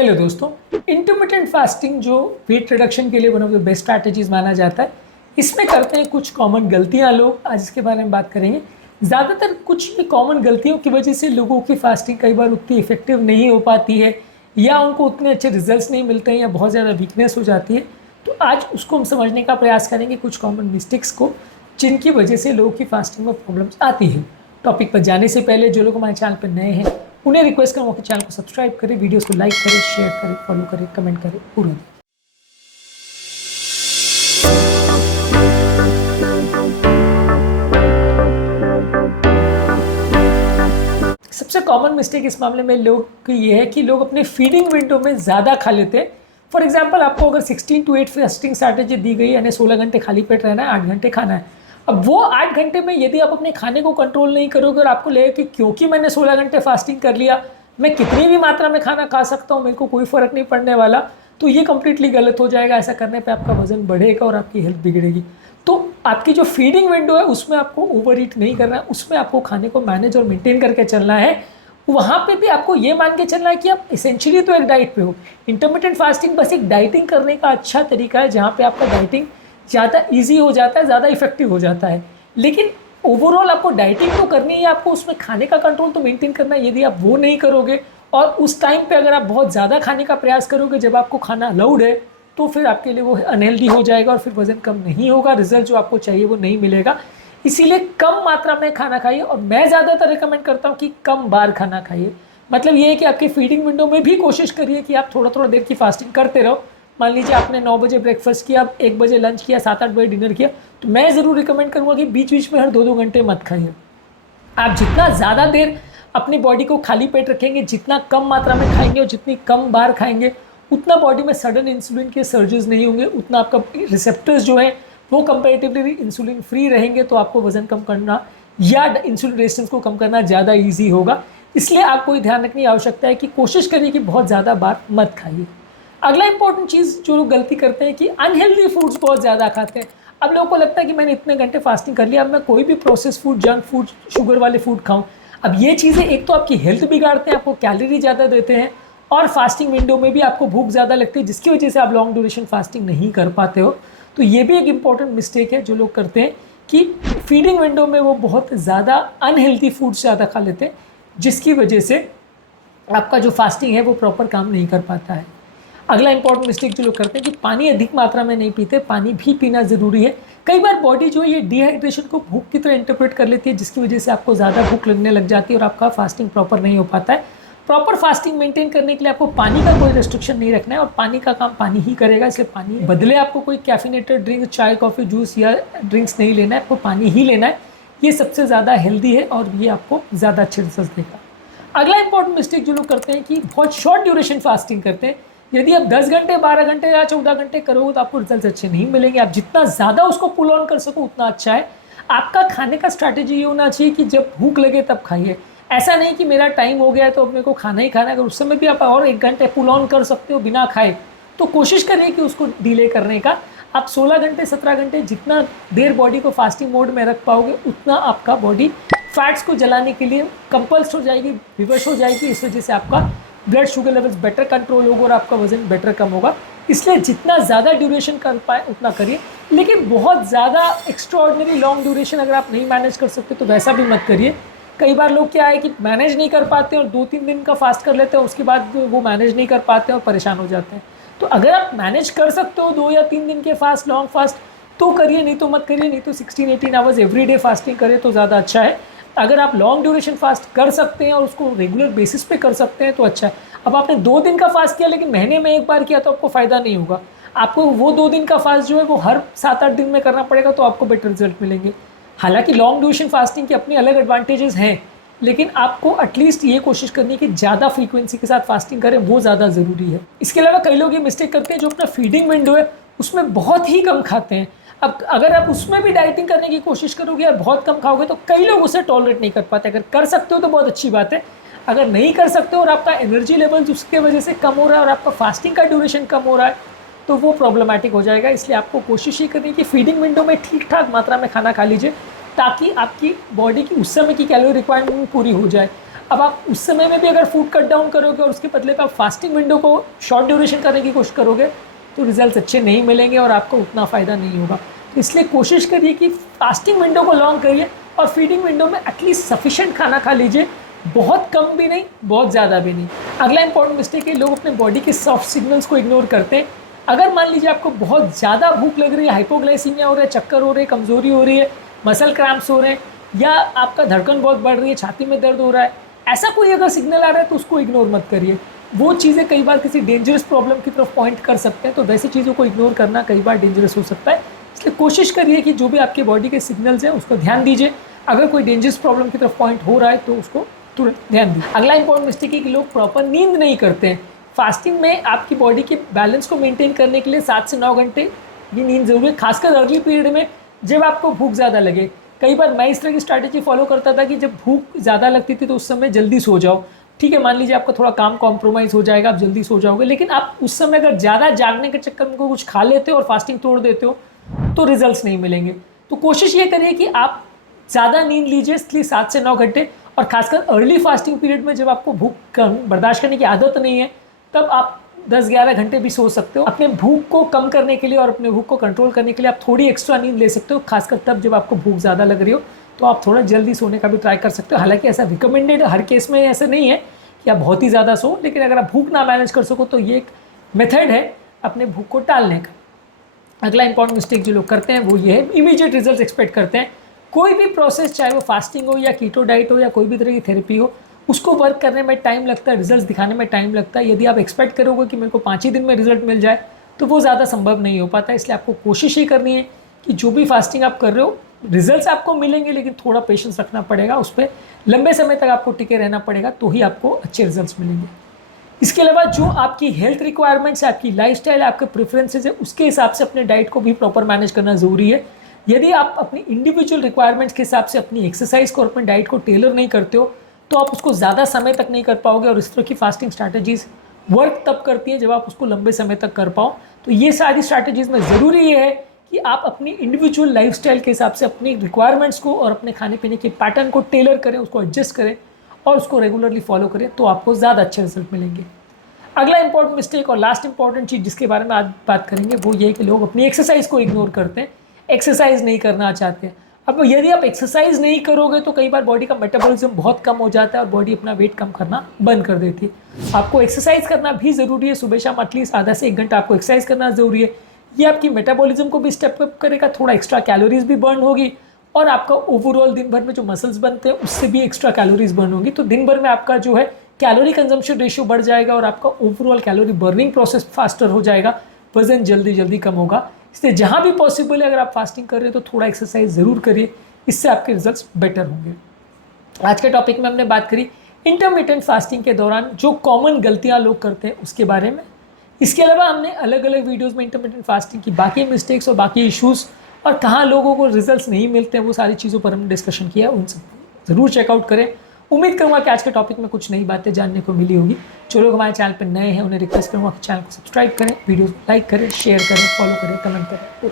Hello दोस्तों, intermittent fasting जो weight reduction के लिए one of the best strategies माना जाता है, इसमें करते हैं कुछ कॉमन गलतियां लोग। आज इसके बारे में बात करेंगे। ज़्यादातर कुछ ही कॉमन गलतियों की वजह से लोगों की फास्टिंग कई बार उतनी इफेक्टिव नहीं हो पाती है, या उनको उतने अच्छे रिजल्ट्स नहीं मिलते हैं, या बहुत ज़्यादा वीकनेस हो जाती है। तो आज उसको हम समझने का प्रयास करेंगे, कुछ कॉमन मिस्टेक्स को जिनकी वजह से लोगों की फास्टिंग में प्रॉब्लम्स आती है। टॉपिक पर जाने से पहले जो लोग हमारे चैनल पर नए हैं उन्हें रिक्वेस्ट करूँगा कि चैनल को सब्सक्राइब करें, वीडियोस को लाइक करें, शेयर करें, फॉलो करें, कमेंट करें पूरा। सबसे कॉमन मिस्टेक इस मामले में लोग की ये है कि लोग अपने फीडिंग विंडो में ज़्यादा खा लेते हैं। फॉर एग्जांपल, आपको अगर 16 to 8 फास्टिंग स्ट्रैटेजी दी गई, यानी 16 घंटे खाली पेट रहना है, 8 घंटे खाना है। अब वो 8 घंटे में यदि आप अपने खाने को कंट्रोल नहीं करोगे और आपको लगेगा कि क्योंकि मैंने 16 घंटे फास्टिंग कर लिया, मैं कितनी भी मात्रा में खाना खा सकता हूँ, मेरे को कोई फ़र्क नहीं पड़ने वाला, तो ये कंप्लीटली गलत हो जाएगा। ऐसा करने पे आपका वजन बढ़ेगा और आपकी हेल्थ बिगड़ेगी। तो आपकी जो फीडिंग विंडो है उसमें आपको ओवर ईट नहीं करना है, उसमें आपको खाने को मैनेज और मेंटेन करके चलना है। वहाँ पे भी आपको ये मान के चलना है कि आप इसेंशियली तो एक डाइट पे हो। इंटरमिटेंट फास्टिंग बस एक डाइटिंग करने का अच्छा तरीका है, जहाँ पे आपका डाइटिंग ज़्यादा ईजी हो जाता है, ज़्यादा इफेक्टिव हो जाता है। लेकिन ओवरऑल आपको डाइटिंग तो करनी है, आपको उसमें खाने का कंट्रोल तो मेंटेन करना है। यदि आप वो नहीं करोगे और उस टाइम पे अगर आप बहुत ज़्यादा खाने का प्रयास करोगे जब आपको खाना अलाउड है, तो फिर आपके लिए वो अनहेल्दी हो जाएगा और फिर वज़न कम नहीं होगा, रिजल्ट जो आपको चाहिए वो नहीं मिलेगा। इसीलिए कम मात्रा में खाना खाइए, और मैं ज़्यादातर रिकमेंड करता हूँ कि कम बार खाना खाइए। मतलब ये है कि आपकी फीडिंग विंडो में भी कोशिश करिए कि आप थोड़ा थोड़ा देर की फास्टिंग करते रहो। मान लीजिए आपने 9 बजे ब्रेकफास्ट किया, 1 बजे लंच किया, 7-8 बजे डिनर किया, तो मैं ज़रूर रिकमेंड करूँगा कि बीच बीच में हर 2-2 घंटे मत खाइए। आप जितना ज़्यादा देर अपनी बॉडी को खाली पेट रखेंगे, जितना कम मात्रा में खाएंगे और जितनी कम बार खाएंगे, उतना बॉडी में सडन इंसुलिन के सर्जेस नहीं होंगे, उतना आपका रिसेप्टर्स जो हैं वो कंपेरेटिवली इंसुलिन फ्री रहेंगे। तो आपको वज़न कम करना या इंसुलिन रेजिस्टेंस को कम करना ज़्यादा ईजी होगा। इसलिए आपको ये ध्यान रखने की आवश्यकता है कि कोशिश करिए कि बहुत ज़्यादा बार मत खाइए। अगला इंपॉर्टेंट चीज़ जो लोग गलती करते हैं कि अनहेल्दी फूड्स बहुत ज़्यादा खाते हैं। अब लोगों को लगता है कि मैंने इतने घंटे फास्टिंग कर लिया, अब मैं कोई भी process food, junk food, sugar वाले फूड खाऊं। अब ये चीज़ें एक तो आपकी हेल्थ बिगाड़ते हैं, आपको कैलोरी ज़्यादा देते हैं, और फास्टिंग विंडो में भी आपको भूख ज़्यादा लगती है, जिसकी वजह से आप लॉन्ग ड्यूरेशन फास्टिंग नहीं कर पाते हो। तो ये भी एक इंपॉर्टेंट मिस्टेक है जो लोग करते हैं कि फीडिंग विंडो में वो बहुत ज़्यादा अनहेल्दी फूड ज़्यादा खा लेते हैं, जिसकी वजह से आपका जो फास्टिंग है वो प्रॉपर काम नहीं कर पाता है। अगला इंपॉर्टेंट मिस्टेक जो लोग करते हैं कि पानी अधिक मात्रा में नहीं पीते। पानी भी पीना ज़रूरी है। कई बार बॉडी जो है ये डिहाइड्रेशन को भूख की तरह इंटरप्रेट कर लेती है, जिसकी वजह से आपको ज़्यादा भूख लगने लग जाती है और आपका फास्टिंग प्रॉपर नहीं हो पाता है। प्रॉपर फास्टिंग मेंटेन करने के लिए आपको पानी का कोई रेस्ट्रिक्शन नहीं रखना है, और पानी का काम पानी ही करेगा। इसलिए पानी बदले आपको कोई कैफिनेटेड ड्रिंक, चाय, कॉफ़ी, जूस या ड्रिंक्स नहीं लेना है, आपको पानी ही लेना है। ये सबसे ज़्यादा हेल्दी है और ये आपको ज़्यादा अच्छे रिजल्ट देगा। अगला इंपॉर्टेंट मिस्टेक जो लोग करते हैं कि बहुत शॉर्ट ड्यूरेशन फास्टिंग करते हैं। यदि आप 10 घंटे, 12 घंटे या 14 घंटे करोगे तो आपको रिजल्ट अच्छे नहीं मिलेंगे। आप जितना ज़्यादा उसको पुल ऑन कर सको उतना अच्छा है। आपका खाने का स्ट्रैटेजी ये होना चाहिए कि जब भूख लगे तब खाइए। ऐसा नहीं कि मेरा टाइम हो गया है तो अब मेरे को खाना ही खाना है। अगर उस समय भी आप और 1 घंटे पुल ऑन कर सकते हो बिना खाए, तो कोशिश करिए कि उसको डिले करने का। आप 16 घंटे, 17 घंटे जितना देर बॉडी को फास्टिंग मोड में रख पाओगे, उतना आपका बॉडी फैट्स को जलाने के लिए कंपल्स हो जाएगी, विवश हो जाएगी। इस वजह से आपका blood sugar levels better control होगा और आपका वजन बेटर कम होगा। इसलिए जितना ज़्यादा ड्यूरेशन कर पाए उतना करिए, लेकिन बहुत ज़्यादा एक्स्ट्राऑर्डिनरी लॉन्ग ड्यूरेशन अगर आप नहीं मैनेज कर सकते तो वैसा भी मत करिए। कई बार लोग क्या है कि मैनेज नहीं कर पाते और 2-3 दिन का फास्ट कर लेते हैं, उसके बाद वो मैनेज नहीं कर पाते और परेशान हो जाते हैं। तो अगर आप मैनेज कर सकते हो 2 या 3 दिन के फास्ट, लॉन्ग फास्ट, तो करिए, नहीं तो मत करिए। नहीं तो 16-18 आवर्स एवरी डे फास्टिंग करें तो ज़्यादा अच्छा है। अगर आप लॉन्ग ड्यूरेशन फास्ट कर सकते हैं और उसको रेगुलर बेसिस पे कर सकते हैं तो अच्छा है। अब आपने 2 दिन का फास्ट किया लेकिन महीने में 1 बार किया तो आपको फ़ायदा नहीं होगा। आपको वो 2 दिन का फास्ट जो है वो हर 7-8 दिन में करना पड़ेगा, तो आपको बेटर रिजल्ट मिलेंगे। हालांकि लॉन्ग ड्यूरेशन फास्टिंग के अपने अलग एडवांटेजेस हैं, लेकिन आपको एटलीस्ट ये कोशिश करनी है कि ज़्यादा फ्रीक्वेंसी के साथ फास्टिंग करें, वो ज़्यादा ज़रूरी है। इसके अलावा कई लोग ये मिस्टेक करते हैं जो अपना फीडिंग विंडो है उसमें बहुत ही कम खाते हैं। अब अगर आप उसमें भी डाइटिंग करने की कोशिश करोगे और बहुत कम खाओगे तो कई लोग उसे टॉलरेट नहीं कर पाते। अगर कर सकते हो तो बहुत अच्छी बात है। अगर नहीं कर सकते हो और आपका एनर्जी लेवल्स उसके वजह से कम हो रहा है और आपका फास्टिंग का ड्यूरेशन कम हो रहा है, तो वो प्रॉब्लमेटिक हो जाएगा। इसलिए आपको कोशिश ही करनी कि फीडिंग विंडो में ठीक ठाक मात्रा में खाना खा लीजिए, ताकि आपकी बॉडी की उस समय की कैलोरी रिक्वायरमेंट पूरी हो जाए। अब आप उस समय में भी अगर फूड कट डाउन करोगे और उसके बदले में आप फास्टिंग विंडो को शॉर्ट ड्यूरेशन करने की कोशिश करोगे तो रिजल्ट्स अच्छे नहीं मिलेंगे और आपको उतना फ़ायदा नहीं होगा। तो इसलिए कोशिश करिए कि फास्टिंग विंडो को लॉन्ग करिए और फीडिंग विंडो में एटलीस्ट सफिशिएंट खाना खा लीजिए, बहुत कम भी नहीं, बहुत ज़्यादा भी नहीं। अगला इंपॉर्टेंट मिस्टेक है, लोग अपने बॉडी के सॉफ्ट सिग्नल्स को इग्नोर करते हैं। अगर मान लीजिए आपको बहुत ज़्यादा भूख लग रही है, हाइपोग्लाइसीमिया हो रहा है, चक्कर हो रहे हैं, कमज़ोरी हो रही है, मसल क्रैम्प्स हो रहे हैं, या आपका धड़कन बहुत बढ़ रही है, छाती में दर्द हो रहा है, ऐसा कोई अगर सिग्नल आ रहा है तो उसको इग्नोर मत करिए। वो चीज़ें कई बार किसी डेंजरस प्रॉब्लम की तरफ पॉइंट कर सकते हैं, तो वैसी चीज़ों को इग्नोर करना कई बार डेंजरस हो सकता है। इसलिए कोशिश करिए कि जो भी आपके बॉडी के सिग्नल्स हैं उसको ध्यान दीजिए। अगर कोई डेंजरस प्रॉब्लम की तरफ पॉइंट हो रहा है तो उसको तुरंत ध्यान दीजिए। अगला इंपॉर्टेंट मिस्टेक है कि लोग प्रॉपर नींद नहीं करते हैं। फास्टिंग में आपकी बॉडी के बैलेंस को मेंटेन करने के लिए 7 से 9 घंटे की नींद जरूरी है, खासकर अर्ली पीरियड में जब आपको भूख ज़्यादा लगे। कई बार मैं इस तरह की स्ट्रैटेजी फॉलो करता था कि जब भूख ज़्यादा लगती थी तो उस समय जल्दी सो जाओ। ठीक है, मान लीजिए आपका थोड़ा काम कॉम्प्रोमाइज़ हो जाएगा, आप जल्दी सो जाओगे, लेकिन आप उस समय अगर ज़्यादा जागने के चक्कर में कुछ खा लेते हो और फास्टिंग तोड़ देते हो तो रिजल्ट्स नहीं मिलेंगे। तो कोशिश ये करिए कि आप ज़्यादा नींद लीजिए, इसलिए 7 से 9 घंटे, और खासकर अर्ली फास्टिंग पीरियड में जब आपको भूख बर्दाश्त करने की आदत नहीं है तब आप 10-11 घंटे भी सो सकते हो। अपने भूख को कम करने के लिए और अपने भूख को कंट्रोल करने के लिए आप थोड़ी एक्स्ट्रा नींद ले सकते हो, खासकर तब जब आपको भूख ज़्यादा लग रही हो तो आप थोड़ा जल्दी सोने का भी ट्राई कर सकते हो। हालांकि ऐसा रिकमेंडेड हर केस में ऐसा नहीं है कि आप बहुत ही ज़्यादा सो, लेकिन अगर आप भूख ना मैनेज कर सको तो ये एक मेथड है अपने भूख को टालने का। अगला इंपॉर्टेंट मिस्टेक जो लोग करते हैं वो ये है, इमीडिएट रिजल्ट एक्सपेक्ट करते हैं। कोई भी प्रोसेस, चाहे वो फास्टिंग हो या कीटो डाइट हो या कोई भी तरह की थेरेपी हो, उसको वर्क करने में टाइम लगता है, रिजल्ट दिखाने में टाइम लगता है। यदि आप एक्सपेक्ट करोगे कि मेरे को 5 ही दिन में रिजल्ट मिल जाए तो वो ज़्यादा संभव नहीं हो पाता। इसलिए आपको कोशिश ही करनी है कि जो भी फास्टिंग आप कर रहे हो रिजल्ट्स आपको मिलेंगे, लेकिन थोड़ा पेशेंस रखना पड़ेगा, उस पर लंबे समय तक आपको टिके रहना पड़ेगा, तो ही आपको अच्छे रिजल्ट्स मिलेंगे। इसके अलावा जो आपकी हेल्थ रिक्वायरमेंट्स है, आपकी लाइफस्टाइल है, आपके प्रेफरेंसेस है, उसके हिसाब से अपने डाइट को भी प्रॉपर मैनेज करना ज़रूरी है। यदि आप अपनी इंडिविजुअल रिक्वायरमेंट्स के हिसाब से अपनी एक्सरसाइज को और अपने डाइट को टेलर नहीं करते हो तो आप उसको ज़्यादा समय तक नहीं कर पाओगे, और इस तरह की फास्टिंग स्ट्रैटेजीज़ वर्क तब करती हैं जब आप उसको लंबे समय तक कर पाओ। तो ये सारी स्ट्रैटेजीज़ में ज़रूरी ये है कि आप अपनी इंडिविजुअल लाइफस्टाइल के हिसाब से अपनी रिक्वायरमेंट्स को और अपने खाने पीने के पैटर्न को टेलर करें, उसको एडजस्ट करें और उसको रेगुलरली फॉलो करें, तो आपको ज़्यादा अच्छे रिजल्ट मिलेंगे। अगला इंपॉर्टेंट मिस्टेक और लास्ट इंपॉर्टेंट चीज़ जिसके बारे में आज बात करेंगे वो ये है कि लोग अपनी एक्सरसाइज को इग्नोर करते हैं, एक्सरसाइज नहीं करना चाहते हैं। अब यदि आप एक्सरसाइज नहीं करोगे तो कई बार बॉडी का मेटाबॉलिज्म बहुत कम हो जाता है और बॉडी अपना वेट कम करना बंद कर देती है। आपको एक्सरसाइज करना भी ज़रूरी है, सुबह शाम एटलीस्ट आधा से 1 घंटा आपको एक्सरसाइज करना ज़रूरी है। ये आपकी मेटाबॉलिज्म को भी स्टेप अप करेगा, थोड़ा एक्स्ट्रा कैलोरीज भी बर्न होगी, और आपका ओवरऑल दिन भर में जो मसल्स बनते हैं उससे भी एक्स्ट्रा कैलोरीज बर्न होगी। तो दिन भर में आपका जो है कैलोरी कंजम्पशन रेशियो बढ़ जाएगा और आपका overall calorie burning process faster हो जाएगा, वजन जल्दी जल्दी कम होगा। इसलिए जहाँ भी पॉसिबल है अगर आप फास्टिंग कर रहे हो तो थोड़ा एक्सरसाइज ज़रूर करिए, इससे आपके रिजल्ट्स बेटर होंगे। आज के टॉपिक में हमने बात करी इंटरमिटेंट फास्टिंग के दौरान जो कॉमन गलतियाँ लोग करते हैं उसके बारे में। इसके अलावा हमने अलग अलग वीडियोज़ में इंटरमिटेंट फास्टिंग की बाकी मिस्टेक्स और बाकी इशूज़ और कहाँ लोगों को रिजल्ट्स नहीं मिलते हैं वो सारी चीज़ों पर हमने डिस्कशन किया, उन सब ज़रूर चेकआउट करें। उम्मीद करूँगा कि आज के टॉपिक में कुछ नई बातें जानने को मिली होगी। जो लोग हमारे चैनल पर नए हैं उन्हें रिक्वेस्ट करूँगा कि चैनल को सब्सक्राइब करें, वीडियो लाइक करें, शेयर करें, फॉलो करें, कमेंट करें।